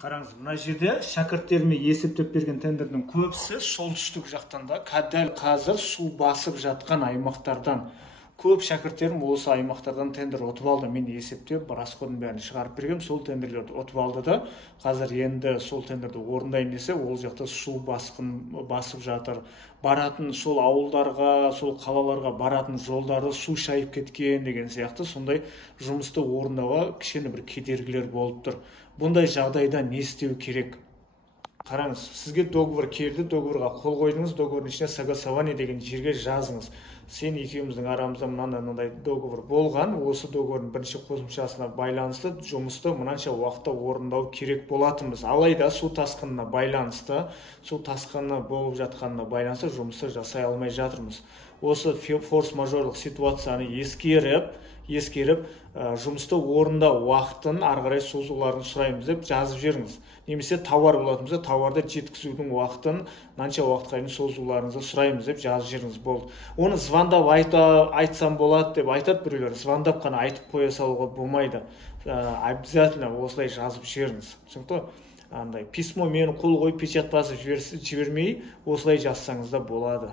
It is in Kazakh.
Қараңыз, мына жерде шәкірттеріме есептеп берген тендердің көбісі солтүстік жақтан да, дәл қазір су басып жатқан аймақтардан. Көп шәкірттерім осы аймақтардан тендер ұтып алды. Мен есептеп, расходын бәрін шығарып бергем, сол тендерлерді ұтып алды да. Қазір енді сол тендерді орындайын десе, ол жақта су басып жатыр. Баратын сол ауылдарға, сол қалаларға баратын жолдарды су шайып кеткен деген сияқты, сондай жұмысты орындауға кішкене бір кедергілер болып тұр. Бұндай жағдайда не істеу керек? Қараңыз, сізге договор келді, договорға қол қойдыңыз, договордың ішіне согласование деген жерге жазыңыз. Сен екеуміздің арамызда мынандай договор болған, осы договордың бірінші қосымшасына байланысты жұмысты мынанша уақытта орындау керек болатынбыз. Алайда су тасқынына байланысты, су тасқыны болып жатқанына байланысты жұмысты жасай алмай жатырмыз. Осы форс-мажорлық ситуацияны ескеріп, жұмысты орындау уақытын ары қарай созуларын сұраймыз деп жазып жіберіңіз. Немесе тауар болатын болса, тауарды жеткізудің уақытын мынанша уақытқа дейін созуларыңызды сұраймыз деп жазып жіберіңіз, болды. Оны звондап айтсам болады деп айтады біреулер. Звондап қана айтып қоя салуға болмайды. Обязательно осылай жазып жіберіңіз. Түсінікті? Андай письмо мен қол қойып печать басып жібермей, осылай жазсаңыз да болады.